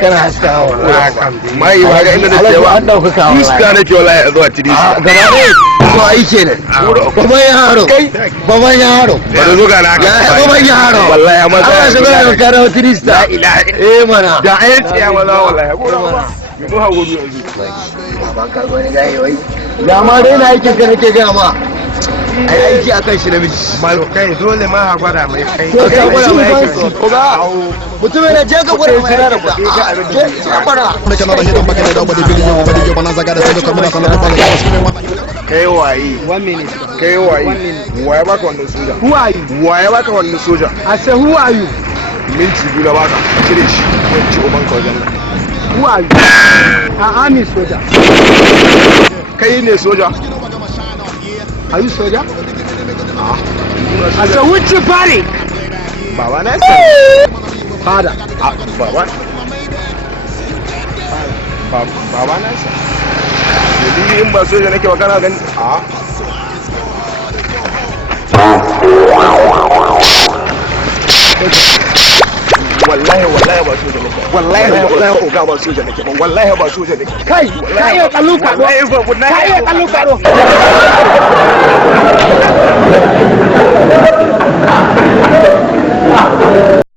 kana haska mai ba ga inda nake ba an dauka kawo iska nake wallahi zuwa tirisa gaba ɗaya to ai kenan baban yaro baban yaro ba da zo ga na ya baban yaro wallahi amma ana shiga da karo tirista la ilaha mana da ai tsiya maza wallahi ko mu hawo yanzu ba ka gani gai wai ya ma dai na aikin ka nake ga ma ai aiki akan shi namiji mal kai dole ma ha gwada mai kai to ka gwada mai aiki ko ba mutum yana je ka gwada mai aiki ka gwada da kana da hidan baka da wani biliyon wani yau bana zaga da sai da kuma sanar da fara kai waye 1 minute kai waye waye baka wannan soja who are you waye baka wannan soja I say who are you minti biyu na baka cire shi ci uban ka wajen nan who are you army soldier kai ne soja are you soldier I say which party baba na sai father baba baba na sai yadi in ba soja nake ba kana gani wallahi ba soja nake wallahi oga ba soja nake ba wallahi ba soja nake kai ka iya kallo ka wallahi ba ka iya kallo ka